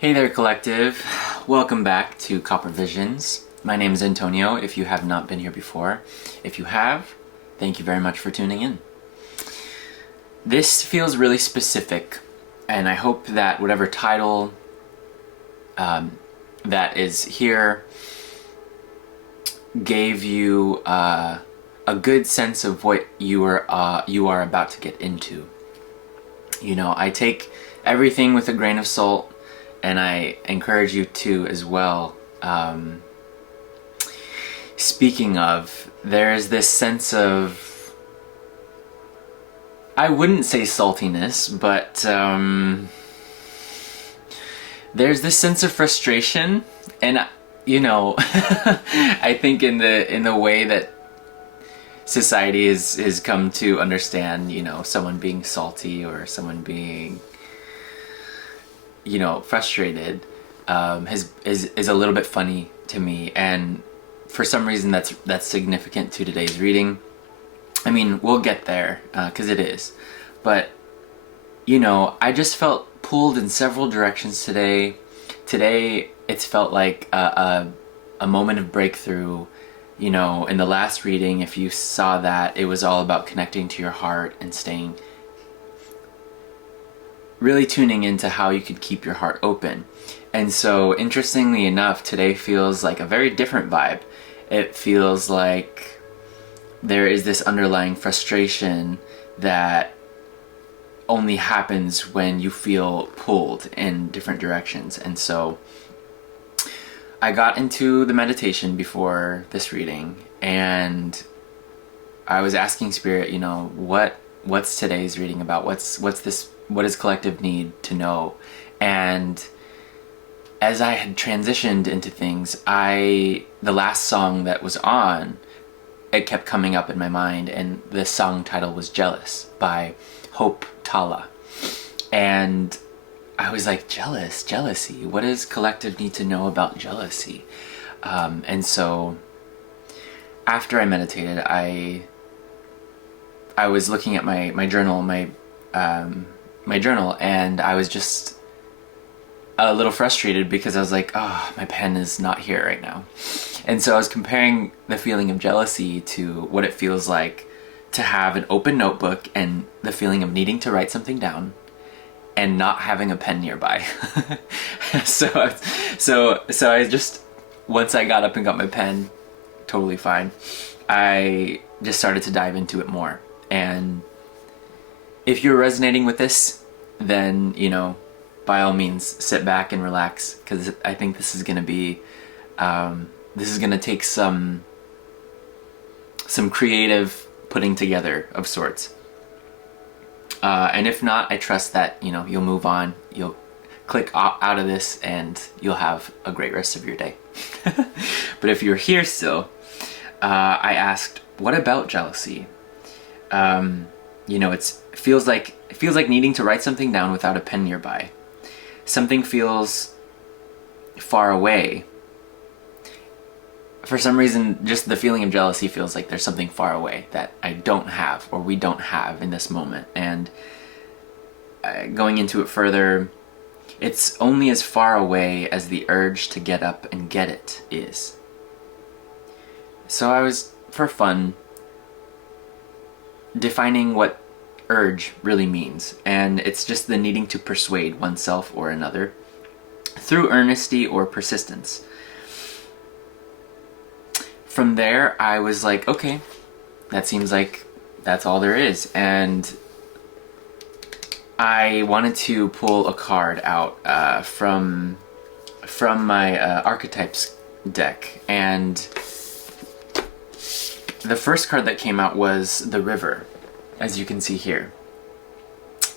Hey there, collective. Welcome back to Copper Visions. My name is Antonio, if you have not been here before. If you have, thank you very much for tuning in. This feels really specific, and I hope that whatever title that is here gave you a good sense of what you are about to get into. You know, I take everything with a grain of salt, and I encourage you to as well. Speaking of, there's this sense of, I wouldn't say saltiness, but there's this sense of frustration, and you know, I think in the way that society is come to understand, you know, someone being salty or someone being, you know, frustrated, is a little bit funny to me, and for some reason that's significant to today's reading. I mean, we'll get there, because it is, but you know, I just felt pulled in several directions today. Today, it's felt like a moment of breakthrough. You know, in the last reading, if you saw that, it was all about connecting to your heart and staying, really tuning into how you could keep your heart open. And so, interestingly enough, today feels like a very different vibe. It feels like there is this underlying frustration that only happens when you feel pulled in different directions. And so I got into the meditation before this reading, and I was asking Spirit, you know, what's today's reading about? What does collective need to know? And as I had transitioned into things, the last song that was on, it kept coming up in my mind, and the song title was Jealous by Hope Tala. And I was like, jealousy. What does collective need to know about jealousy? And so after I meditated, I was looking at my journal, my journal, and I was just a little frustrated because I was like, oh, my pen is not here right now. And so I was comparing the feeling of jealousy to what it feels like to have an open notebook and the feeling of needing to write something down and not having a pen nearby. so I just, once I got up and got my pen, totally fine, I just started to dive into it more. And if you're resonating with this, then, you know, by all means, sit back and relax, because I think this is going to be, this is going to take some creative putting together of sorts. And if not, I trust that, you know, you'll move on, you'll click out of this, and you'll have a great rest of your day. But if you're here still, I asked, what about jealousy? You know, it feels like needing to write something down without a pen nearby. Something feels far away. For some reason, just the feeling of jealousy feels like there's something far away that I don't have, or we don't have in this moment. And going into it further, it's only as far away as the urge to get up and get it is. So I was, for fun, defining what urge really means, and it's just the needing to persuade oneself or another through earnesty or persistence. From there, I was like, okay, that seems like that's all there is, and I wanted to pull a card out from my archetypes deck, and the first card that came out was the River, as you can see here.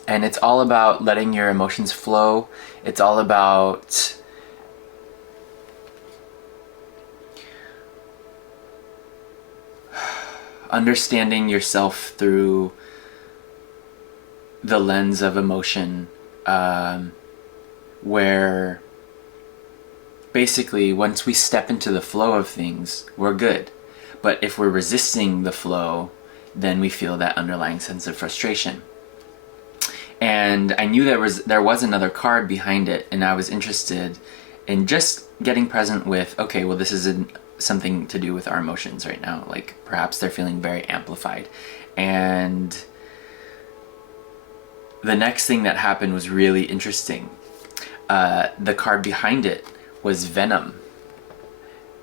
And it's all about letting your emotions flow. It's all about understanding yourself through the lens of emotion, where basically once we step into the flow of things, we're good. But if we're resisting the flow, then we feel that underlying sense of frustration. And I knew there was another card behind it, and I was interested in just getting present with, okay, well, this is something to do with our emotions right now. Like perhaps they're feeling very amplified. And the next thing that happened was really interesting. The card behind it was Venom.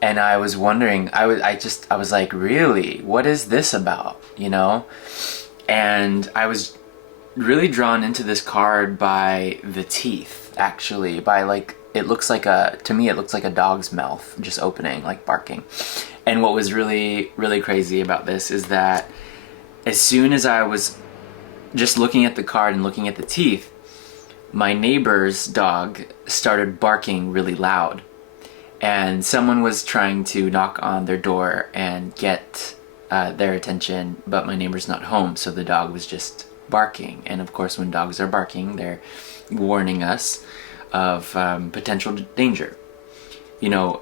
And I was wondering, I was like, really? What is this about? You know? And I was really drawn into this card by the teeth, actually. By like, to me, it looks like a dog's mouth just opening, like barking. And what was really, really crazy about this is that as soon as I was just looking at the card and looking at the teeth, my neighbor's dog started barking really loud. And someone was trying to knock on their door and get their attention, but my neighbor's not home, so the dog was just barking. And of course, when dogs are barking, they're warning us of potential danger. You know,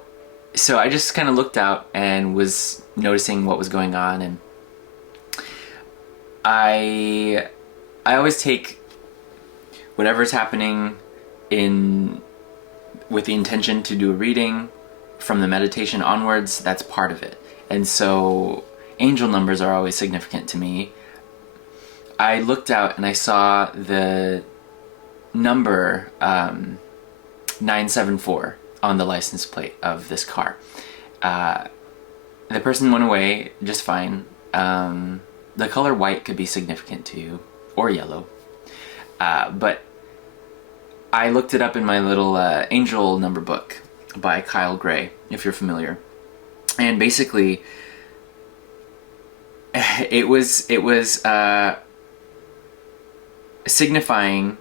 so I just kind of looked out and was noticing what was going on, and I always take whatever's happening with the intention to do a reading from the meditation onwards. That's part of it. And so angel numbers are always significant to me. I looked out and I saw the number 974 on the license plate of this car. The person went away just fine. The color white could be significant to you, or yellow. But I looked it up in my little angel number book by Kyle Gray, if you're familiar. And basically, it was signifying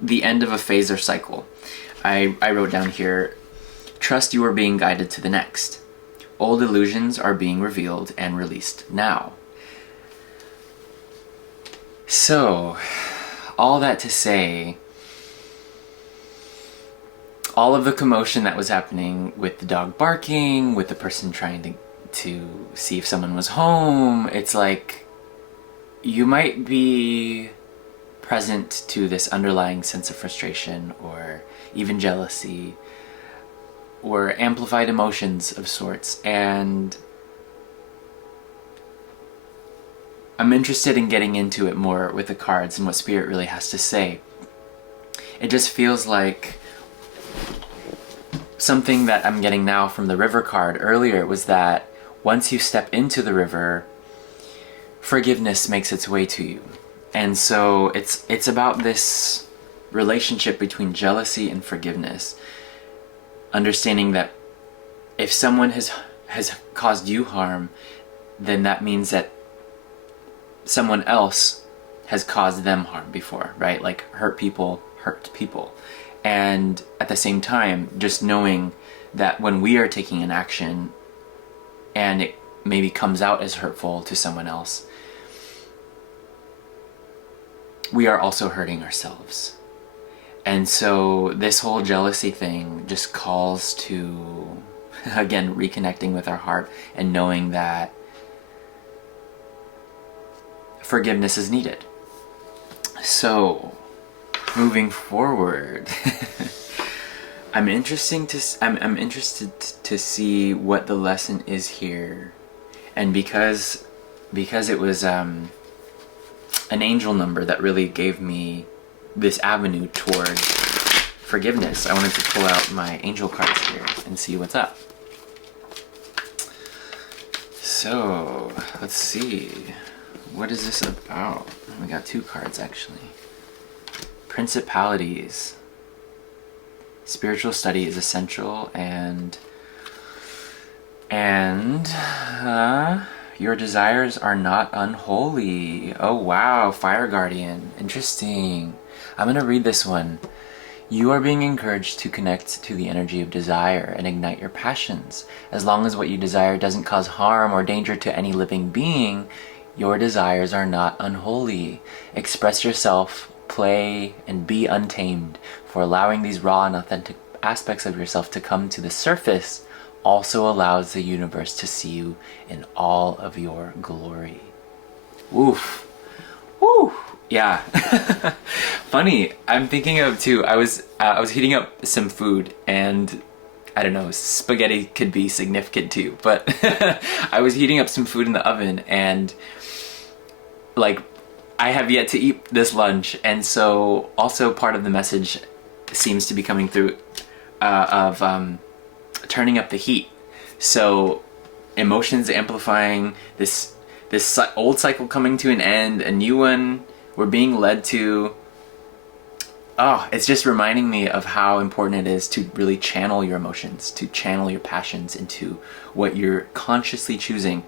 the end of a phase or cycle. I wrote down here, trust you are being guided to the next. Old illusions are being revealed and released now. So, all that to say, all of the commotion that was happening with the dog barking, with the person trying to see if someone was home, it's like you might be present to this underlying sense of frustration or even jealousy or amplified emotions of sorts, and I'm interested in getting into it more with the cards and what Spirit really has to say. It just feels like something that I'm getting now from the river card earlier was that once you step into the river, forgiveness makes its way to you. And so it's about this relationship between jealousy and forgiveness. Understanding that if someone has caused you harm, then that means that someone else has caused them harm before, right? Like hurt people. And at the same time, just knowing that when we are taking an action and it maybe comes out as hurtful to someone else, we are also hurting ourselves. And so this whole jealousy thing just calls to, again, reconnecting with our heart and knowing that forgiveness is needed. So, moving forward, I'm interested to see what the lesson is here, and because it was an angel number that really gave me this avenue toward forgiveness, I wanted to pull out my angel cards here and see what's up. So let's see, what is this about? We got two cards actually. Principalities. Spiritual study is essential, and your desires are not unholy. Oh wow, Fire Guardian. Interesting. I'm gonna read this one. You are being encouraged to connect to the energy of desire and ignite your passions. As long as what you desire doesn't cause harm or danger to any living being, your desires are not unholy. Express yourself, play, and be untamed, for allowing these raw and authentic aspects of yourself to come to the surface also allows the universe to see you in all of your glory. Oof. Woo! Yeah. Funny. I'm thinking of too. I was heating up some food, and I don't know, spaghetti could be significant too, but I was heating up some food in the oven, and like I have yet to eat this lunch, and so also part of the message seems to be coming through of turning up the heat. So emotions amplifying, this old cycle coming to an end, a new one we're being led to. Oh, it's just reminding me of how important it is to really channel your emotions, to channel your passions into what you're consciously choosing,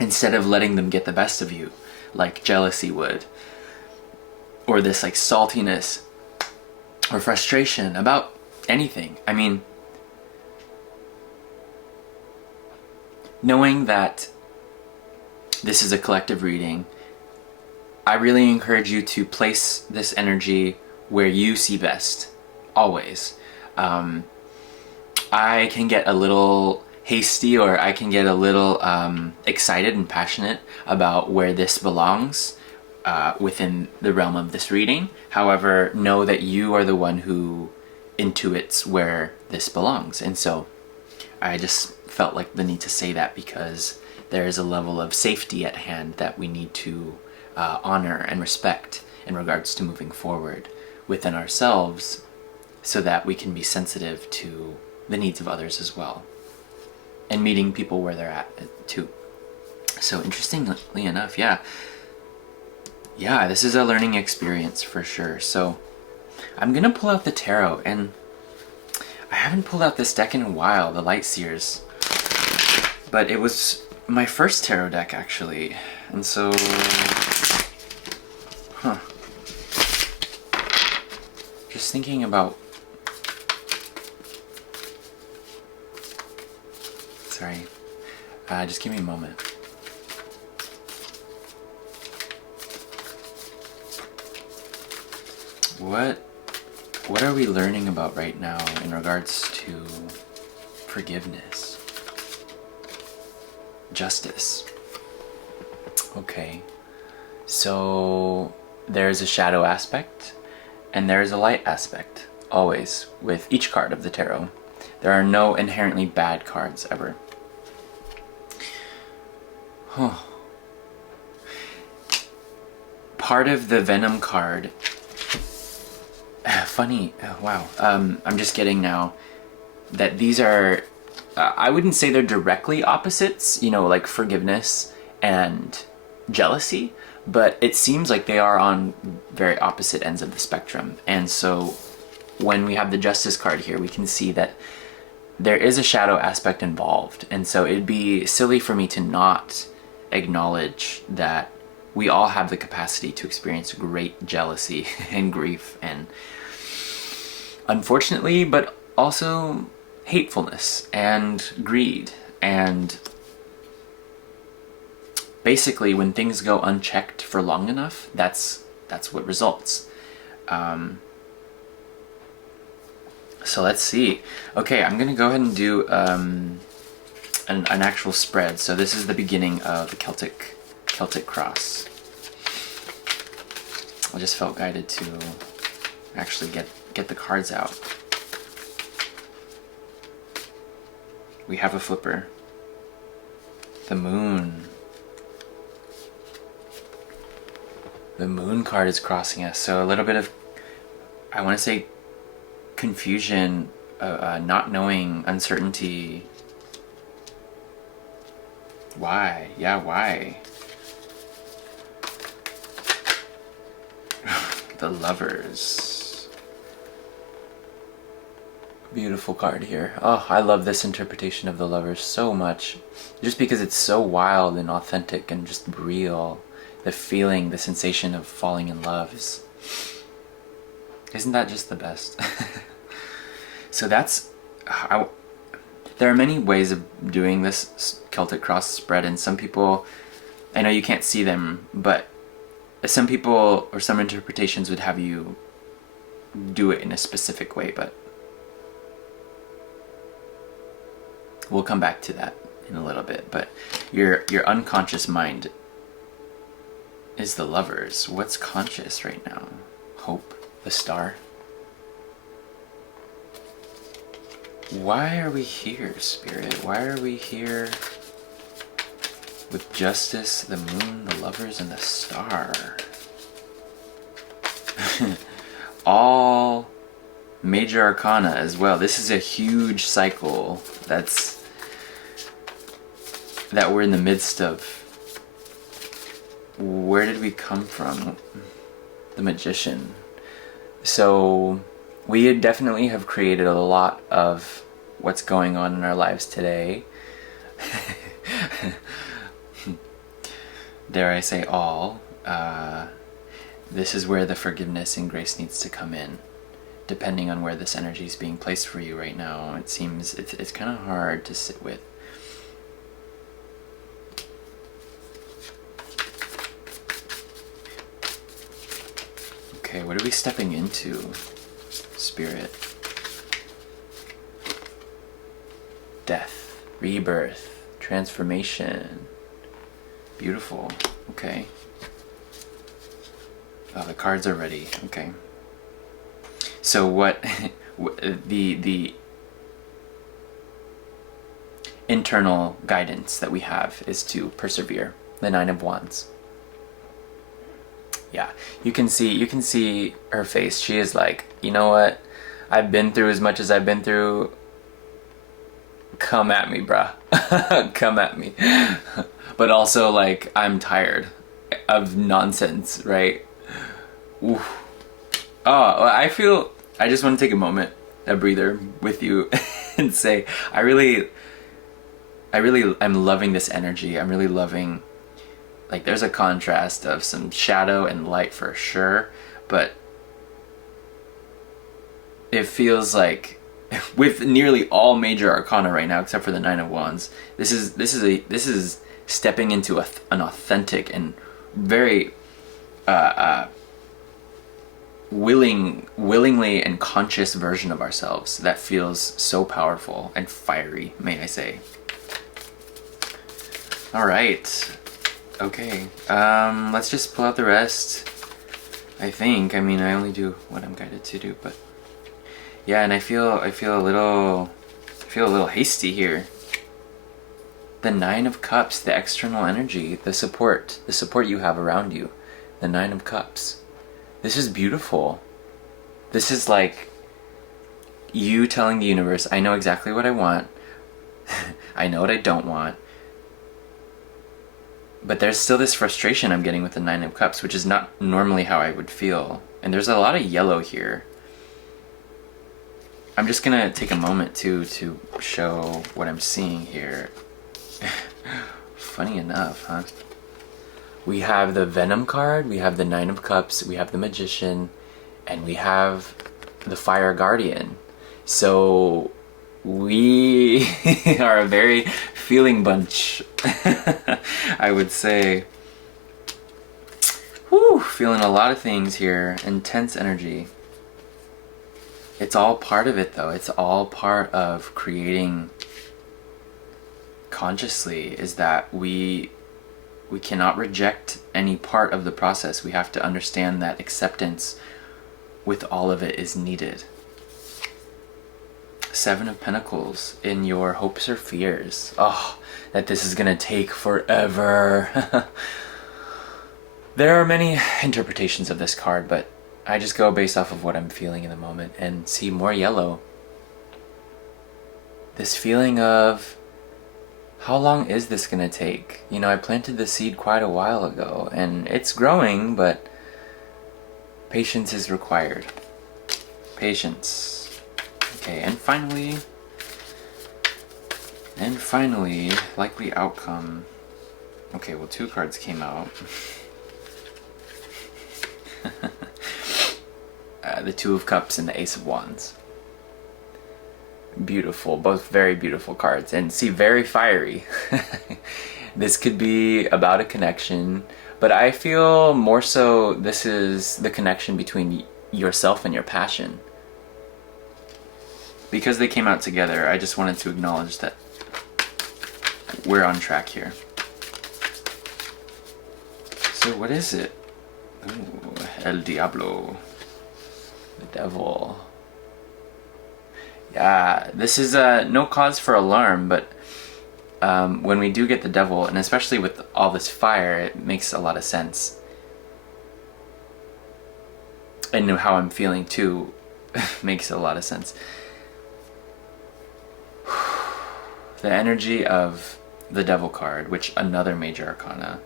instead of letting them get the best of you, like jealousy would, or this like saltiness or frustration about anything. I mean, knowing that this is a collective reading, I really encourage you to place this energy where you see best, always. I can get a little hasty, or I can get a little excited and passionate about where this belongs within the realm of this reading. However, know that you are the one who intuits where this belongs. And so I just felt like the need to say that, because there is a level of safety at hand that we need to honor and respect in regards to moving forward within ourselves, so that we can be sensitive to the needs of others as well, and meeting people where they're at too. So interestingly enough, yeah, this is a learning experience for sure. So I'm gonna pull out the tarot, and I haven't pulled out this deck in a while, the Light Seers, but it was my first tarot deck actually, and so just thinking about, sorry, just give me a moment. What are we learning about right now in regards to forgiveness? Justice. Okay. So there's a shadow aspect and there's a light aspect, always, with each card of the tarot. There are no inherently bad cards ever. Part of the Venom card, funny, wow, I'm just getting now that these are, I wouldn't say they're directly opposites, like forgiveness and jealousy, but it seems like they are on very opposite ends of the spectrum. And so when we have the Justice card here, we can see that there is a shadow aspect involved. And so it'd be silly for me to not acknowledge that we all have the capacity to experience great jealousy and grief, and unfortunately, but also hatefulness and greed. And basically, when things go unchecked for long enough, that's what results. So let's see. Okay, I'm gonna go ahead and do an actual spread. So this is the beginning of the Celtic cross. I just felt guided to actually get the cards out. We have a flipper. The moon. The moon card is crossing us. So a little bit of, I want to say, confusion, not knowing, uncertainty. Why? Yeah, why? The Lovers. Beautiful card here. Oh, I love this interpretation of the Lovers so much. Just because it's so wild and authentic and just real. The feeling, the sensation of falling in love isn't that just the best? So that's, there are many ways of doing this Celtic cross spread, and some people, I know you can't see them, but some people or some interpretations would have you do it in a specific way, but we'll come back to that in a little bit. But your unconscious mind is the Lovers? What's conscious right now? Hope, the Star. Why are we here, Spirit? Why are we here with Justice, the Moon, the Lovers, and the Star? All major arcana as well. This is a huge cycle that we're in the midst of. Where did we come from? The Magician. So we definitely have created a lot of what's going on in our lives today. Dare I say all. This is where the forgiveness and grace needs to come in. Depending on where this energy is being placed for you right now, it seems it's kind of hard to sit with. Okay, what are we stepping into, Spirit? Death, rebirth, transformation. Beautiful. Okay. Oh, the cards are ready. Okay. So what the internal guidance that we have is to persevere. The Nine of Wands. Yeah, you can see her face. She is like, you know what? I've been through as much as I've been through. Come at me, bruh. Come at me. But also, like, I'm tired of nonsense, right? Oof. Oh, I just want to take a moment, a breather with you and say, I'm loving this energy. I'm really loving, like, there's a contrast of some shadow and light for sure, but it feels like with nearly all major arcana right now, except for the Nine of Wands, this is stepping into an authentic and very willingly and conscious version of ourselves that feels so powerful and fiery, may I say. All right. Okay. Let's just pull out the rest. I think. I mean, I only do what I'm guided to do, but yeah, and I feel a little hasty here. The Nine of Cups, the external energy, the support you have around you. The Nine of Cups. This is beautiful. This is like you telling the universe, I know exactly what I want. I know what I don't want. But there's still this frustration I'm getting with the Nine of Cups, which is not normally how I would feel. And there's a lot of yellow here. I'm just gonna take a moment to show what I'm seeing here. Funny enough, huh? We have the Venom card, we have the Nine of Cups, we have the Magician, and we have the Fire Guardian. So we are a very feeling bunch, I would say. Whew, feeling a lot of things here. Intense energy. It's all part of it, though. It's all part of creating consciously, is that we cannot reject any part of the process. We have to understand that acceptance with all of it is needed. Seven of Pentacles, in your hopes or fears. Oh, that this is gonna take forever. There are many interpretations of this card, but I just go based off of what I'm feeling in the moment and see more yellow. This feeling of, how long is this gonna take? You know, I planted the seed quite a while ago and it's growing, but patience is required. Patience. Okay, and finally, likely outcome. Okay, well, two cards came out. The Two of Cups and the Ace of Wands. Beautiful, both very beautiful cards, and see, very fiery. This could be about a connection, but I feel more so this is the connection between yourself and your passion. Because they came out together, I just wanted to acknowledge that we're on track here. So what is it? Ooh, El Diablo. The devil. Yeah, this is no cause for alarm, but when we do get the devil, and especially with all this fire, it makes a lot of sense. And how I'm feeling too makes a lot of sense. The energy of the devil card, which another major arcana.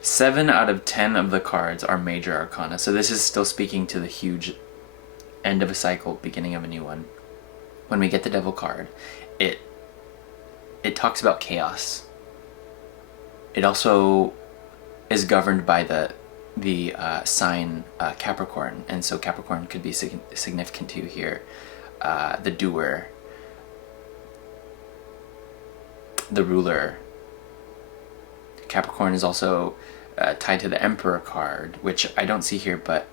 Seven out of 10 of the cards are major arcana, so this is still speaking to the huge end of a cycle, beginning of a new one. When we get the devil card, it talks about chaos. It also is governed by the sign Capricorn, and so Capricorn could be significant to you here. The doer, the ruler. Capricorn is also tied to the Emperor card, which I don't see here, but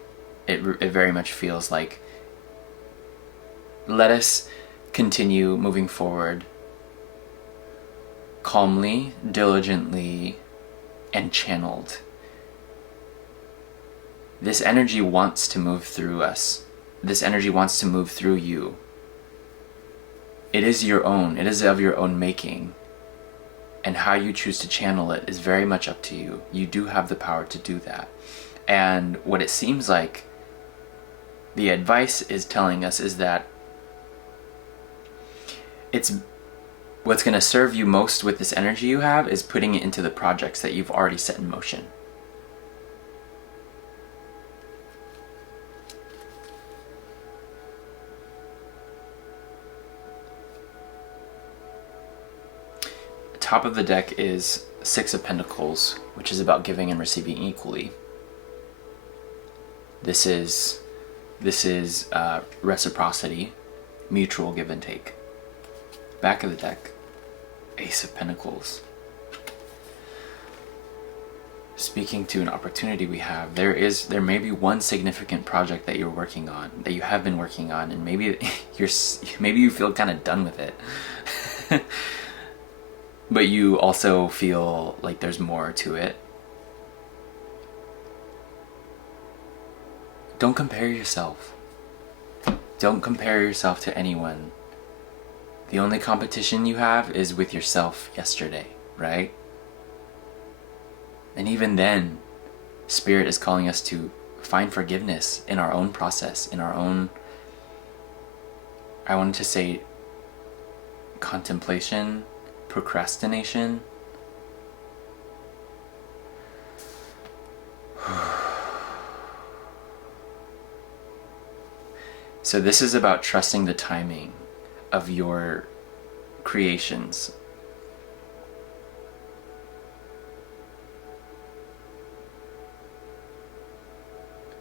it very much feels like, let us continue moving forward calmly, diligently, and channeled. This energy wants to move through us. This energy wants to move through you. It is your own. It is of your own making. And how you choose to channel it is very much up to you. You do have the power to do that. And what it seems like the advice is telling us is that it's what's going to serve you most with this energy you have is putting it into the projects that you've already set in motion. Top of the deck is Six of Pentacles, which is about giving and receiving equally. This is reciprocity, mutual give and take. Back of the deck, Ace of Pentacles. Speaking to an opportunity we have, there may be one significant project that you're working on, that you have been working on, and maybe you feel kind of done with it. But you also feel like there's more to it. Don't compare yourself. Don't compare yourself to anyone. The only competition you have is with yourself yesterday, right? And even then, Spirit is calling us to find forgiveness in our own process, in our own, I wanted to say, contemplation, procrastination. So this is about trusting the timing of your creations.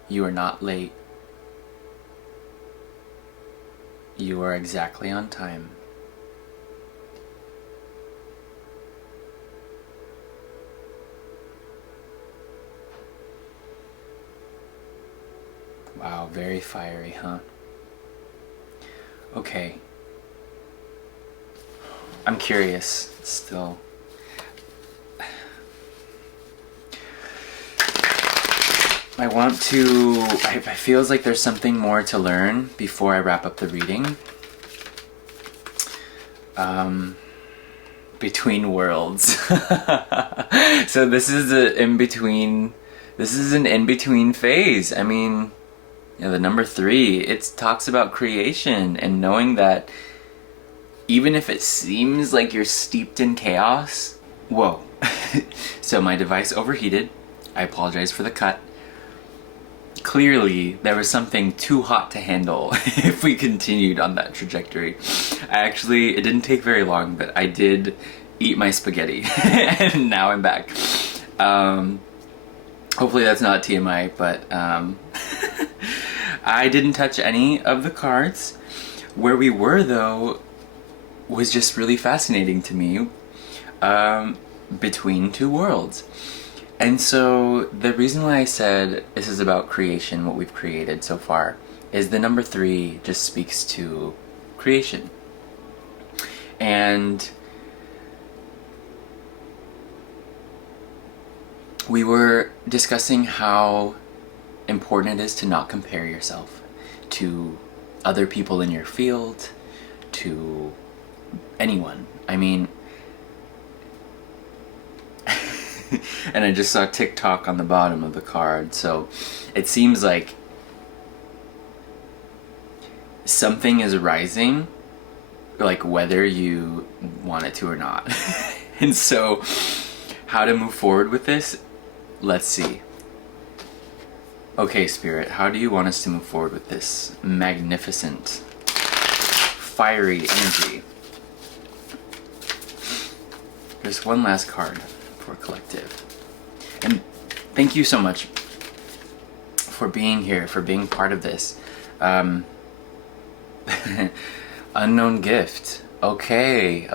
You are not late. You are exactly on time. Wow, very fiery, huh? Okay. I'm curious still. It feels like there's something more to learn before I wrap up the reading. Between worlds. So this is an in-between phase. I mean, the number 3, it talks about creation and knowing that even if it seems like you're steeped in chaos, whoa. So my device overheated. I apologize for the cut. Clearly, there was something too hot to handle if we continued on that trajectory. It didn't take very long, but I did eat my spaghetti, and now I'm back. Hopefully that's not TMI, but I didn't touch any of the cards. Where we were, though, was just really fascinating to me. Between two worlds. And so the reason why I said this is about creation, what we've created so far, is the number 3 just speaks to creation. And we were discussing how important it is to not compare yourself to other people in your field, to anyone. I mean, and I just saw TikTok on the bottom of the card, so it seems like something is rising, like whether you want it to or not. And so how to move forward with this, let's see. Okay, Spirit, how do you want us to move forward with this magnificent, fiery energy? There's one last card for collective. And thank you so much for being here, for being part of this. Unknown gift. Okay.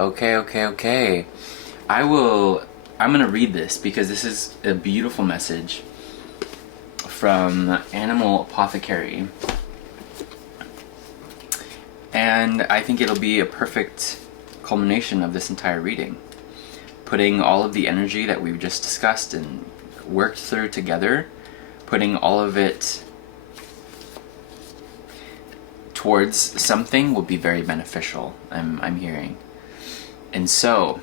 I'm gonna read this because this is a beautiful message from Animal Apothecary, and I think it'll be a perfect culmination of this entire reading, putting all of the energy that we've just discussed and worked through together, putting all of it towards something will be very beneficial, I'm hearing. And so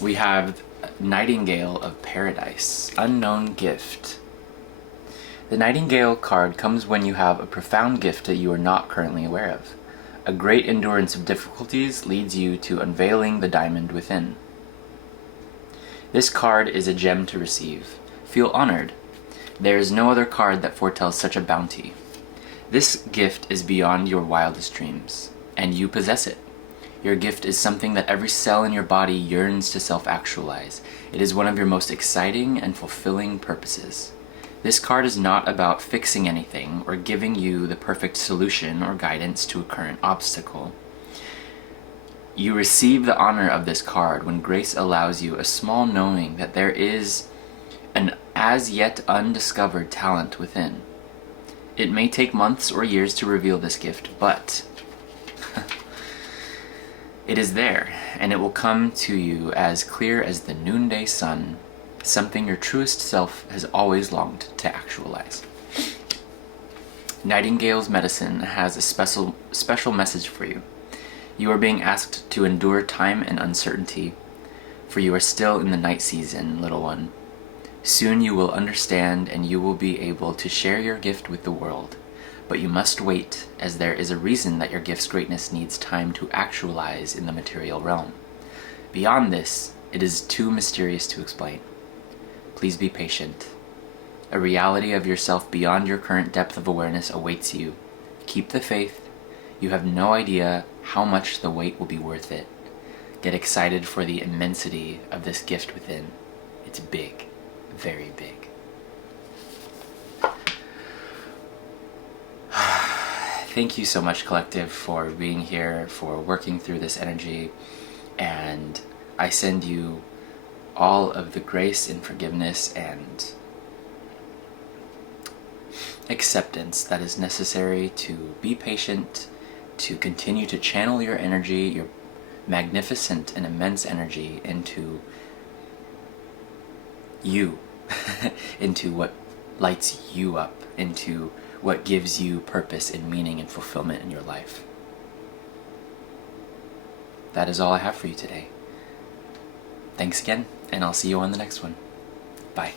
we have Nightingale of Paradise, Unknown Gift. The Nightingale card comes when you have a profound gift that you are not currently aware of. A great endurance of difficulties leads you to unveiling the diamond within. This card is a gem to receive. Feel honored. There is no other card that foretells such a bounty. This gift is beyond your wildest dreams, and you possess it. Your gift is something that every cell in your body yearns to self-actualize. It is one of your most exciting and fulfilling purposes. This card is not about fixing anything or giving you the perfect solution or guidance to a current obstacle. You receive the honor of this card when grace allows you a small knowing that there is an as yet undiscovered talent within. It may take months or years to reveal this gift, but it is there, and it will come to you as clear as the noonday sun, something your truest self has always longed to actualize. Nightingale's medicine has a special message for you. You are being asked to endure time and uncertainty, for you are still in the night season, little one. Soon you will understand and you will be able to share your gift with the world. But you must wait, as there is a reason that your gift's greatness needs time to actualize in the material realm. Beyond this, it is too mysterious to explain. Please be patient. A reality of yourself beyond your current depth of awareness awaits you. Keep the faith. You have no idea how much the wait will be worth it. Get excited for the immensity of this gift within. It's big, very big. Thank you so much, Collective, for being here, for working through this energy, and I send you all of the grace and forgiveness and acceptance that is necessary to be patient, to continue to channel your energy, your magnificent and immense energy into you, into what lights you up, into what gives you purpose and meaning and fulfillment in your life. That is all I have for you today. Thanks again, and I'll see you on the next one. Bye.